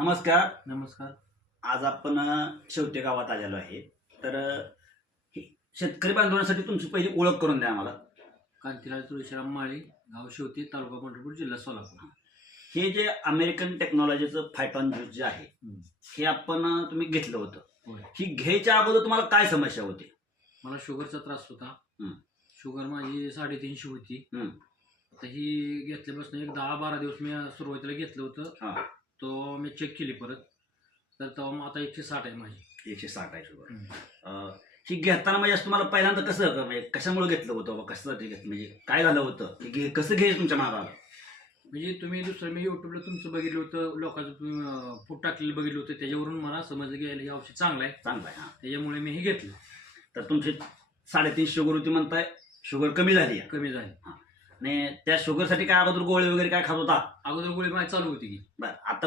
नमस्कार. नमस्कार. आज आपण शेवटे गावात आलेलो आहे. तर शेतकरी बांधवांसाठी तुमची पहिली ओळख करून द्या आम्हाला. कांतीलाल तुळशीराम माळी, गाव शेवती, तालुका पंढरपूर, जिल्हा सोलापूर. हे जे अमेरिकन टेक्नॉलॉजीचं फायटॉन ज्यूस जे आहे हे आपण तुम्ही घेतलं होतं. होय. ही घ्यायच्या अगोदर तुम्हाला काय समस्या होती? मला शुगरचा त्रास होता. हं. शुगर माझी 350 होती. हं. आता ही घेतल्यापासून एक 10-12 दिवस मी सुरुवातीला घेतलं होतं. हां. तो मी चेक केली परत, तर तेव्हा मग आता 160 आहे माझी. 160 आहे शुगर. ही घेताना म्हणजे असं तुम्हाला पहिल्यांदा कसं म्हणजे कशामुळे घेतलं होतं बाबा, कशासाठी घेतलं, म्हणजे काय झालं होतं की कसं घ्यायचं तुमच्या मागाला? म्हणजे तुम्ही दुसरं मी युट्यूबला तुमचं बघितलं होतं, लोकांचं फूड टाकलेलं बघितलं होतं, त्याच्यावरून मला समजलं की हे औषध चांगलं आहे, चांगलं आहे. हां. त्याच्यामुळे मी हे घेतलं. तर तुमची 350 शुगर होती म्हणताय, शुगर कमी झाली आहे. कमी झाली. आणि त्या शुगरसाठी काय अगोदर गोळे वगैरे काय खात होता? अगोदर गोळी माझी चालू होती की बरं, आता